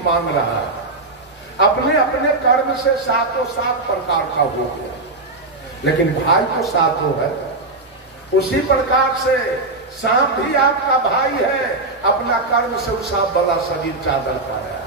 भीख मांग रहा है, अपने अपने कर्म से सातों सात प्रकार का हो गया, लेकिन भाई तो सातों है। उसी प्रकार से सांप भी आपका भाई है, अपना कर्म से उस सांप वाला शरीर चादर पाया।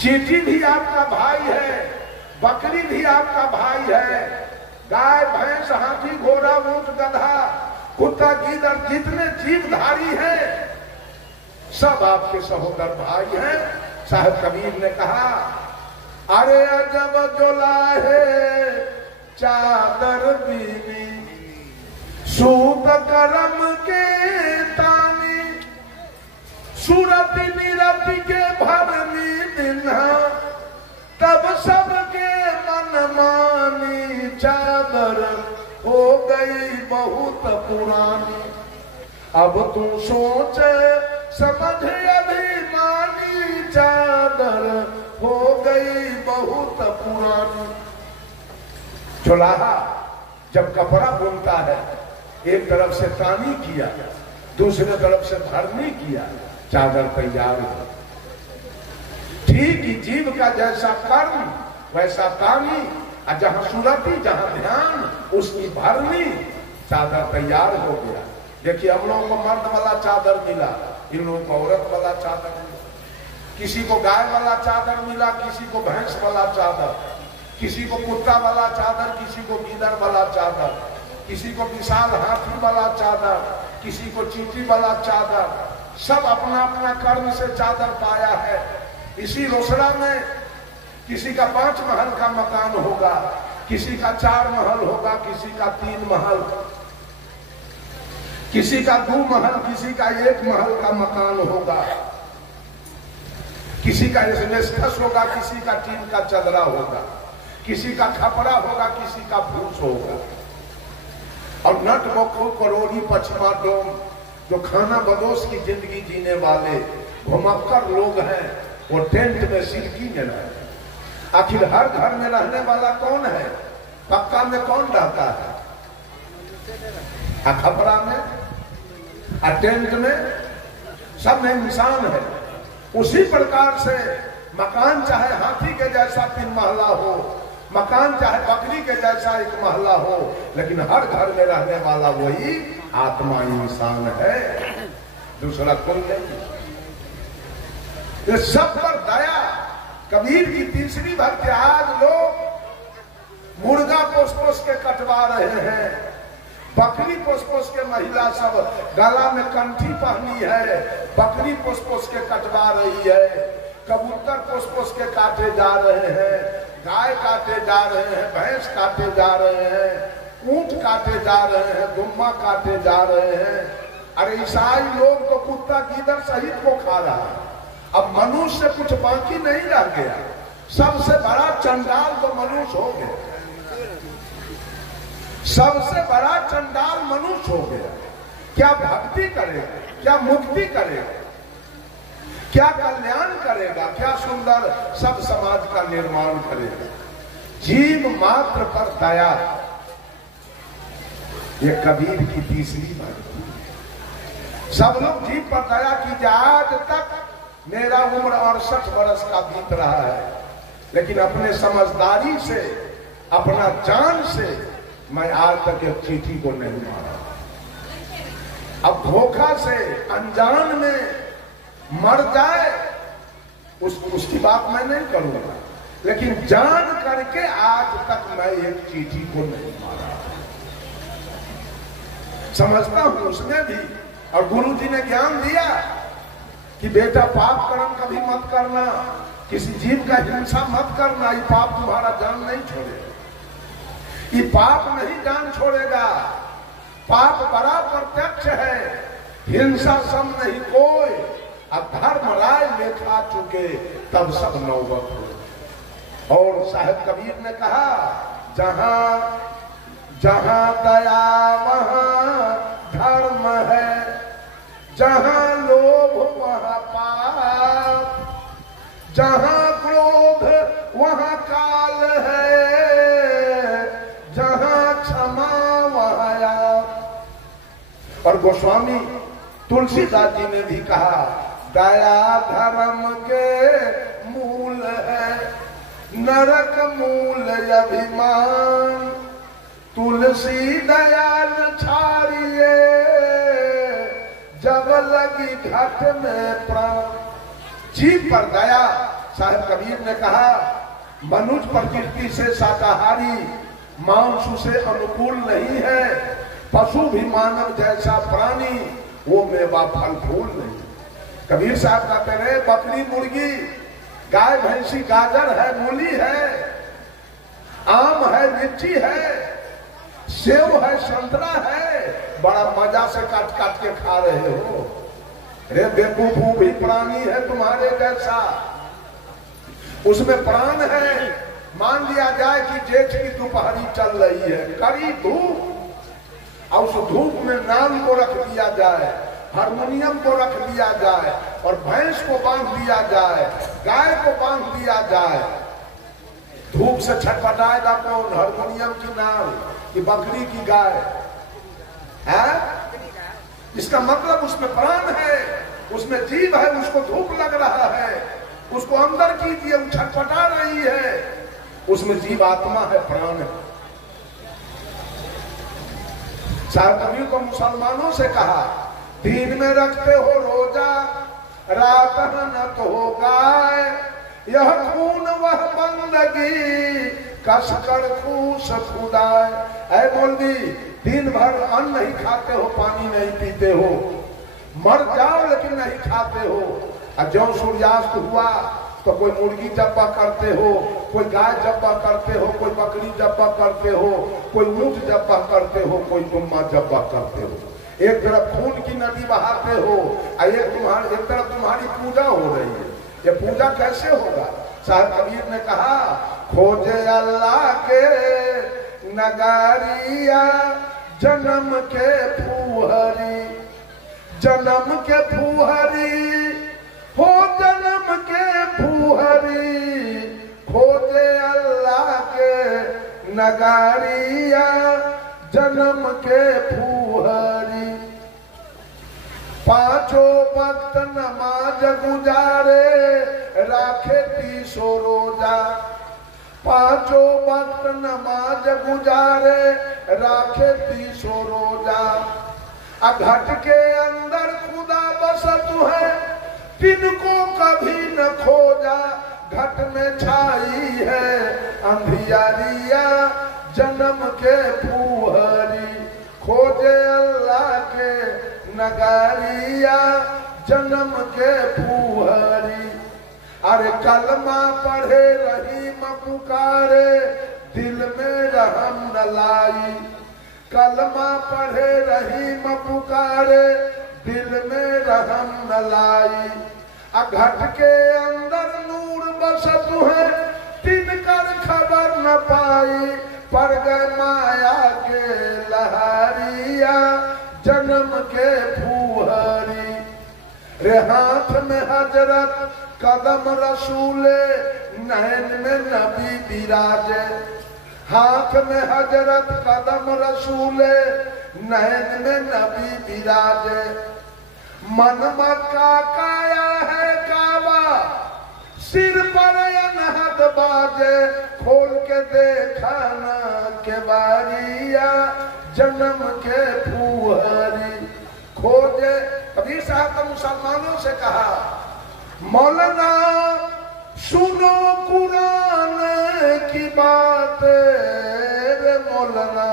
चींटी भी आपका भाई है, बकरी भी आपका भाई है, गाय भैंस हाथी घोड़ा ऊंट गधा कुत्ता गीदड़ जितने जीवधारी हैं सब आपके सहोदर भाई हैं। साहब कबीर ने कहा, अरे अजब जोला है चादर बीनी सूत करम के तानी, सूरत निरत के भरनी दिन्हा तब सबके मन मानी, चादर हो गई बहुत पुरानी, अब तू सोच समझ अभिमानी, चादर हो गई बहुत पुरानी। चुलाहा जब कपड़ा बुनता है, एक तरफ से तानी किया, दूसरे तरफ से भरनी किया, चादर तैयार हो। ठीक ही जीव का जैसा कर्म वैसा तानी, और जहां सुरती जहां ध्यान उसकी भरनी, चादर तैयार हो गया। देखिए हम लोगों को मर्द वाला चादर मिला, इन लोगों को औरत वाला चादर मिला, किसी को गाय वाला चादर मिला, किसी को भैंस वाला चादर, किसी को कुत्ता वाला चादर, किसी को गीदड़ वाला चादर, किसी को विशाल हाथी वाला चादर, किसी को चींटी वाला चादर, सब अपना अपना कर्म से चादर पाया है। इसी रोसड़ा में किसी का 5 महल का मकान होगा, किसी का 4 महल होगा, किसी का 3 महल, किसी का 2 महल, किसी का 1 महल का मकान होगा, किसी का एस्बेस्टस होगा, किसी का टीन का चदरा होगा, किसी का खपरा होगा, किसी का फूस होगा। और नट बखो करोड़ी पछमा डोम, जो खाना बदोश की जिंदगी जीने वाले घुमक्कर लोग हैं, वो टेंट में सिरकी में रहते। आखिर हर घर में रहने वाला कौन है? पक्का में कौन रहता है? खपरा में, टेंट में, सब में इंसान है। उसी प्रकार से मकान चाहे हाथी के जैसा 3 महला हो, मकान चाहे बकरी के जैसा 1 महला हो, लेकिन हर घर में रहने वाला वही आत्मा इंसान है, दूसरा कोई नहीं। ये सब पर दया। कबीर की तीसरी भक्ति। आज लोग मुर्गा पोस के कटवा रहे हैं, बकरी पोस के महिला सब गला में कंठी पहनी है, बकरी पोस के कटवा रही है, कबूतर पोस के काटे जा रहे हैं, गाय काटे जा रहे हैं, भैंस काटे जा रहे हैं, ऊंट काटे जा रहे हैं, दुम्बा काटे जा रहे हैं। अरे ईसाई लोग तो कुत्ता गीदड़ सहित को खा रहा है। अब मनुष्य कुछ बाकी नहीं रह गया, सबसे बड़ा चंडाल तो मनुष्य हो गया, सबसे बड़ा चंडाल मनुष्य हो गया। क्या भक्ति करेगा, क्या मुक्ति करेगा, क्या कल्याण करेगा, क्या सुंदर सब समाज का निर्माण करेगा? जीव मात्र पर दया, ये कबीर की तीसरी भक्ति। सब लोग जीव पर दया कीजिए। आज तक मेरा उम्र 68 वर्ष का बीत रहा है, लेकिन अपने समझदारी से, अपना जान से मैं आज तक एक चींटी को नहीं मारा। अब धोखा से अनजान में मर जाए उसकी बात मैं नहीं करूंगा, लेकिन जान करके आज तक मैं एक चींटी को नहीं मारा। समझता हूं उसमें भी, और गुरु जी ने ज्ञान दिया कि बेटा पाप कर्म कभी मत करना, किसी जीव का हिंसा मत करना, ये पाप तुम्हारा जान नहीं छोड़ेगा, ये पाप नहीं जान छोड़ेगा। पाप बड़ा प्रत्यक्ष है, हिंसा सम नहीं कोई, अधर्म राय लेखा चुके तब सब नौबत हो। और साहब कबीर ने कहा, जहां जहां दया वहां धर्म है, जहां लोभ वहां पाप, जहां क्रोध वहां काल है, जहां क्षमा वहां याप। और गोस्वामी तुलसीदास जी ने भी कहा, दया धर्म के मूल है, नरक मूल अभिमान। तुलसी दयाल छाड़िए, जब लगी घट में प्राण। जीव पर दया। साहिब कबीर ने कहा, मनुष्य प्रकृति से शाकाहारी, मांस से अनुकूल नहीं है। पशु भी मानव जैसा प्राणी, वो मेवा फल फूल नहीं। कबीर साहब कहते रहे, बकरी मुर्गी गाय भैंसी गाजर है, मूली है, आम है, मिर्ची है, सेव है, संतरा है, बड़ा मजा से काट काट के खा रहे हो। रे बेवकूफ भी प्राणी है तुम्हारे जैसा, उसमें प्राण है। मान लिया जाए कि जेठ की दोपहरी चल रही है, कड़ी धूप, और उस धूप में नाम को रख दिया जाए, हारमोनियम को रख दिया जाए, और भैंस को बांध दिया जाए, गाय को बांध दिया जाए। धूप से छटपटाएगा कौन? हारमोनियम की नाल कि बकरी की गाय है? इसका मतलब उसमें प्राण है, उसमें जीव है, उसको धूप लग रहा है, उसको अंदर कीजिए, वो छटपटा रही है, उसमें जीव आत्मा है, प्राण है। साहब कबीर को मुसलमानों से कहा, दिन में रखते हो रोजा, रात न तो हो गाय, यह खून वह बंदगी, कसकर खूस खुदाए। ऐ मौलवी, दिन भर अन्न नहीं खाते हो, पानी नहीं पीते हो, मर जाओ लेकिन नहीं खाते हो। और जब सूर्यास्त हुआ तो कोई मुर्गी जब्बा करते हो, कोई गाय जब्बा करते हो, कोई बकरी जब्बा करते हो, कोई ऊंट जब्बा करते हो, कोई गुम्मा जब्बा करते हो। एक तरफ खून की नदी बहाते हो, और एक तरफ तुम्हारी पूजा हो रही है। ये पूजा कैसे होगा? साहब कबीर ने कहा, खोजे अल्लाह के नगारिया, जन्म के फूहरी, जन्म के फूहरी हो, जन्म के फूहरी, खोजे अल्लाह के नगारिया, जन्म के फूहरी। पांचों वक्त नमाज गुजारे, राखे 30 रोजा, पांचों वक्त नमाज गुजारे, राखे 30 रोजा। घट के अंदर खुदा बसत है, तिनको कभी न खोजा, घट में छाई है अंधियारिया, जन्म के फूहरी, खोजे अल्लाह के नगारिया, जन्म के फूहरी। अरे कलमा पढ़े रहीम पुकारे, दिल में रहम न लाई, कलमा पढ़े रहीम पुकारे, दिल में रहम न लाई। घट के अंदर नूर बसत है, तिनकर खबर न पाई, पर गए माया के लहरिया, जन्म के फूहरी। रे हाथ में हजरत, कदम रसूले, नैन में नबी विराजे, हाथ में हजरत, कदम रसूले, नैन में नबी विराजे। मन मक्का काया है काबा, सिर पर अनहद बाजे, खोल के देखा न के बारिया, जन्म के फूहरी, खोजे। कबीर साहब ने मुसलमानों से कहा, मौलाना सुनो कुरान की बात रे मौलाना,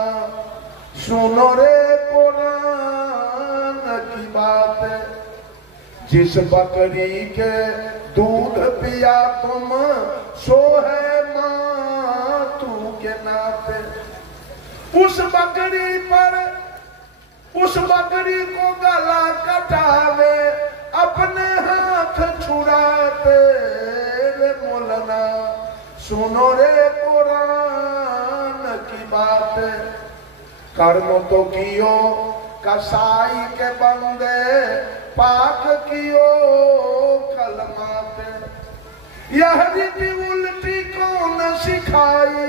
सुनो रे कुरान की बात। जिस बकरी के दूध पिया तुम, सो है मां तू के नाते। उस बकरी पर, उस बकरी को गला कटावे, अपने हाथ छुड़ाते रे मौलाना, सुनो रे कुरान की बात। कर्म तो कियो कसाई के बंदे, पाक कियो कलमाते। यह रीति उल्टी कौन सिखाई,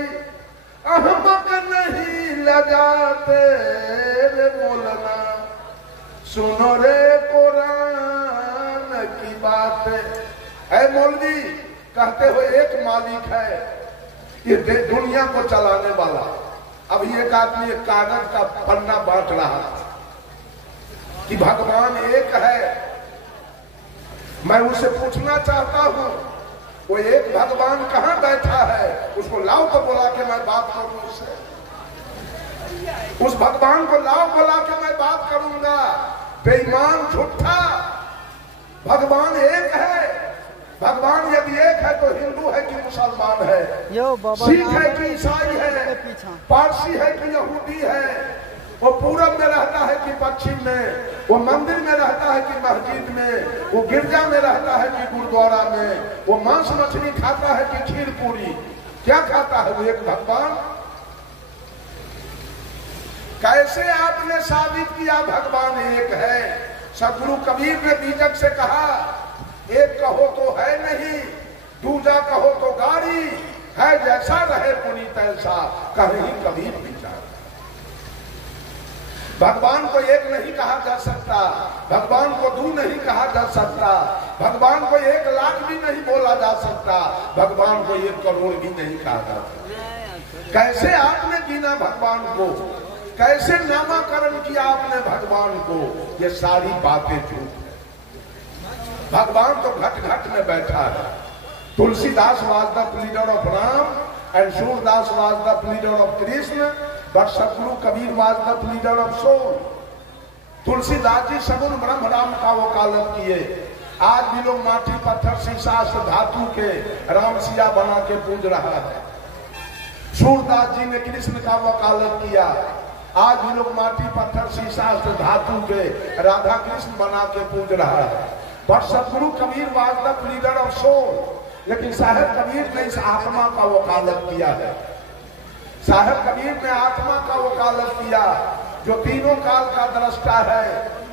अहमक नहीं लगाते रे मौलाना, सुनो रे कुरान की बात है। मौलवी कहते हुए एक मालिक है ये दुनिया को चलाने वाला। अभी एक आदमी एक कागज का पन्ना बांट रहा था कि भगवान एक है। मैं उसे पूछना चाहता हूं वो एक भगवान कहां बैठा है, उसको लाओ तो बुला के मैं बात करूं उससे। उस भगवान को लाओ बुला के मैं बात करूंगा। बेईमान झूठा, भगवान एक है। भगवान यदि एक है तो हिंदू है कि मुसलमान है, सिख है कि ईसाई है, पारसी है कि यहूदी है, वो पूरब में रहता है कि पश्चिम में, वो मंदिर में रहता है कि मस्जिद में, वो गिरजा में रहता है कि गुरुद्वारा में, वो मांस मछली खाता है कि खीर पूरी, क्या खाता है वो एक भगवान। कैसे आपने साबित किया भगवान एक है? सदगुरु कबीर ने बीजक से कहा एक कहो तो है नहीं, दूजा कहो तो गाड़ी है, जैसा रहे पुनीत ऐसा कहीं कबीर विचार। भगवान को एक नहीं कहा जा सकता, भगवान को दो नहीं कहा जा सकता, भगवान को 1 लाख भी नहीं बोला जा सकता, भगवान को 1 करोड़ भी नहीं कहा जा सकता। कैसे आपने गिना भगवान को, कैसे नामाकरण किया आपने भगवान को? ये सारी बातें झूठ है। भगवान तो घट घट में बैठा है। Tulsidas was the leader of Ram and Surdas was the leader of Krishna, but Sadguru Kabir was the leader of soul. Tulsidas ji सगुण ब्रह्म राम का वकालत किए। आज भी लोग माटी पत्थर शीशा धातु के राम सिया बना के पूज रहा है। सूरदास जी ने कृष्ण का वकालत किया। आज भी लोग माटी पत्थर शीशा धातु के राधा कृष्ण बना के पूज रहा है। But Sadguru Kabir was the leader of soul. लेकिन साहेब कबीर ने इस आत्मा का वकालत किया है। साहेब कबीर ने आत्मा का वकालत किया जो तीनों काल का दृष्टा है,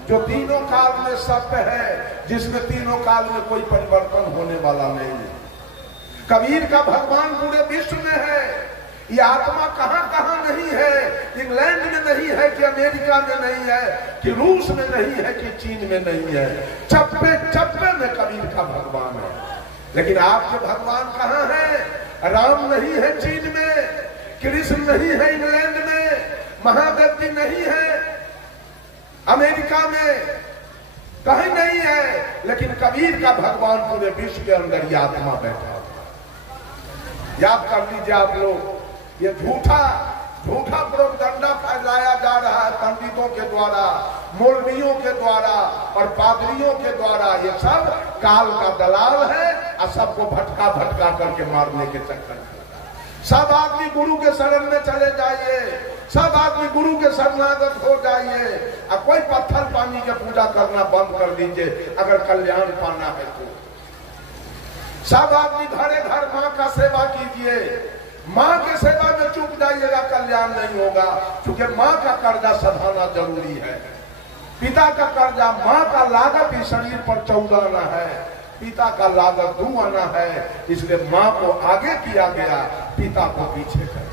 जो तीनों काल में सत्य है, जिसमें तीनों काल में कोई परिवर्तन होने वाला नहीं है। कबीर का भगवान पूरे विश्व में है। ये आत्मा कहां कहां नहीं है। इंग्लैंड में नहीं है कि अमेरिका में नहीं है कि रूस में नहीं है कि चीन में नहीं है। चप्पे चप्पे में कबीर का भगवान है। लेकिन आपके भगवान कहां है? राम नहीं है चीन में, कृष्ण नहीं है इंग्लैंड में, महादेव जी नहीं है अमेरिका में, कहीं नहीं है। लेकिन कबीर का भगवान पूरे विश्व के अंदर ये आत्मा बैठा है। याद कर लीजिए आप लोग, ये झूठा प्रोपगंडा फैलाया जा रहा है पंडितों के द्वारा, मौलवियों के द्वारा और पादरियों के द्वारा। ये सब काल का दलाल है और सबको भटका भटका करके मारने के चक्कर में। सब आदमी गुरु के शरण में चले जाइए, सब आदमी गुरु के शरणागत हो जाइए और कोई पत्थर पानी के पूजा करना बंद कर दीजिए अगर कल्याण पाना है तो। सब आदमी घरे घर माँ का सेवा कीजिए। माँ के सेवा में चूक जाइएगा कल्याण नहीं होगा, क्योंकि माँ का कर्जा सधाना जरूरी है। पिता का कर्जा, माँ का लागत इस शरीर पर 14 आना है, पिता का लागत 2 आना है। इसलिए माँ को आगे किया गया, पिता को पीछे कर।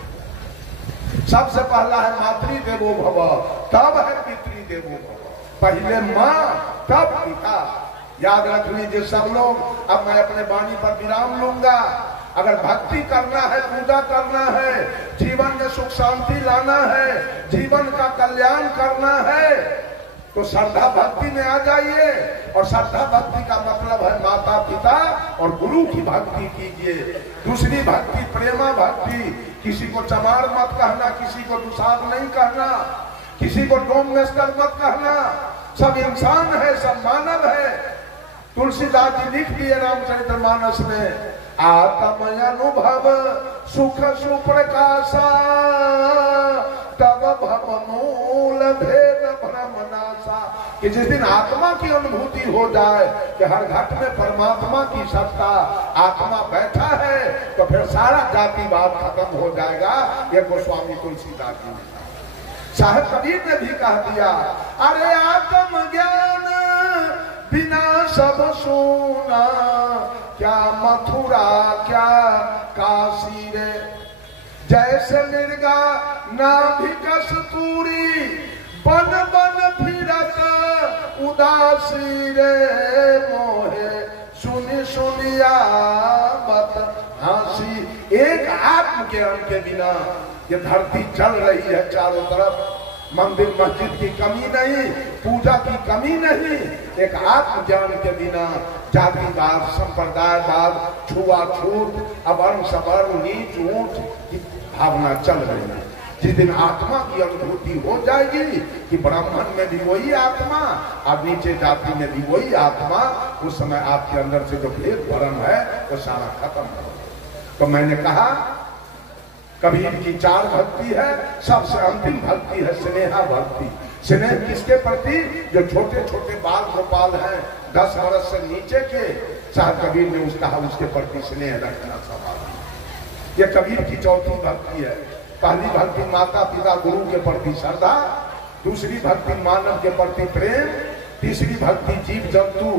सबसे पहला है मातृ देवो भव, तब है पितृ देवो भव। पहले माँ तब पिता। याद रख लीजिए सब लोग। अब मैं अपने वाणी पर विराम लूंगा। अगर भक्ति करना है, पूजा करना है, जीवन में सुख शांति लाना है, जीवन का कल्याण करना है, तो श्रद्धा भक्ति में आ जाइए। और श्रद्धा भक्ति का मतलब है माता पिता और गुरु की भक्ति कीजिए। दूसरी भक्ति प्रेमा भक्ति। किसी को चमार मत कहना, किसी को दुसाध नहीं कहना, किसी को डोममेस्टर मत कहना। सब इंसान है, सब मानव है। तुलसीदास जी लिख दिए रामचरितमानस में, आत्म अनुभव सुख सुप्रकाशा, तब भव मूल भेद भ्रम नाशा। कि जिस दिन आत्मा की अनुभूति हो जाए कि हर घट में परमात्मा की सत्ता, आत्मा बैठा है, तो फिर सारा जातिवाद खत्म हो जाएगा। ये गोस्वामी तुलसीदास जी ने, साहेब कबीर ने भी कह दिया, अरे आत्म ज्ञान बिना सब सोना, क्या मथुरा क्या काशी रे। जैसे मिर्गा नाभि कस्तूरी, बन बन फिरत उदासी रे। मोहे सुनिया मत हासी। एक आत्म ज्ञान के बिना ये धरती चल रही है चारों तरफ। मंदिर मस्जिद की कमी नहीं, पूजा की कमी नहीं। एक आत्म ज्ञान के बिना जातिवाद, संप्रदायवाद, छुआछूत, अवर्ण सवर्ण, नीच ऊंच की भावना चल रही है। जिस दिन आत्मा की अनुभूति हो जाएगी कि ब्राह्मण में भी वही आत्मा और नीचे जाति में भी वही आत्मा, उस समय आपके अंदर से जो भेद भरम है वो सारा खत्म हो। तो मैंने कहा कबीर की 4 भक्ति है, सबसे अंतिम भक्ति है स्नेहा भक्ति। स्नेह किसके प्रति? जो छोटे छोटे बाल गोपाल हैं 10 वर्ष से नीचे के, शायद कबीर ने उसके प्रति स्नेह रखना स्वाभाविक। ये कबीर की चौथी भक्ति है। पहली भक्ति माता पिता गुरु के प्रति श्रद्धा, दूसरी भक्ति मानव के प्रति प्रेम, तीसरी भक्ति जीव जंतु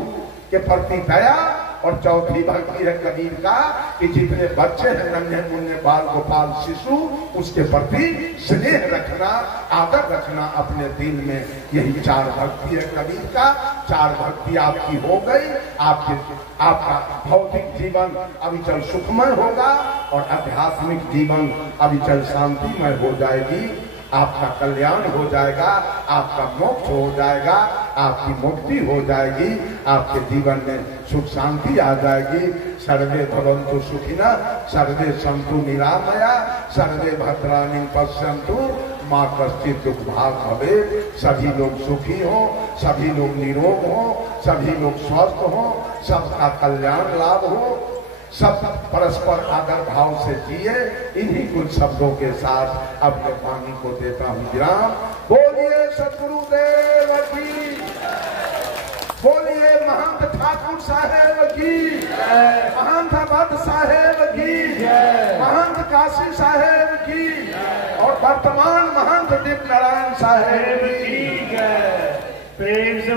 के प्रति दया, और चौथी भक्ति है कबीर का कि जितने बच्चे हैं नन्हे मुन्ने बाल गोपाल शिशु, उसके प्रति स्नेह रखना, आदर रखना अपने दिल में। यही 4 भक्ति है कबीर का। 4 भक्ति आपकी हो गई, आपका भौतिक जीवन अविचल सुखमय होगा और आध्यात्मिक जीवन अविचल शांतिमय हो जाएगी। आपका कल्याण हो जाएगा, आपका मोक्ष हो जाएगा, आपकी मुक्ति हो जाएगी, आपके जीवन में सुख शांति आ जाएगी। सर्वे भवन्तु सुखिनः, सर्वे सन्तु निरामया, सर्वे भद्राणि पश्यन्तु मां कश्चित् दुःखभाग् भवेत्। सभी लोग सुखी हो, सभी लोग निरोग हो, सभी लोग स्वस्थ हो, सबका कल्याण लाभ हो, सब परस्पर आदर भाव से जिए। इन्हीं कुछ शब्दों के साथ अपने वाणी को देता हूँ विराम। बोलिए सतगुरुदेव की, बोलिए महंत ठाकुर साहेब की, महंत भट्ट साहेब की, महंत काशी साहेब की, और वर्तमान महंत दीप नारायण साहेब की। प्रेम से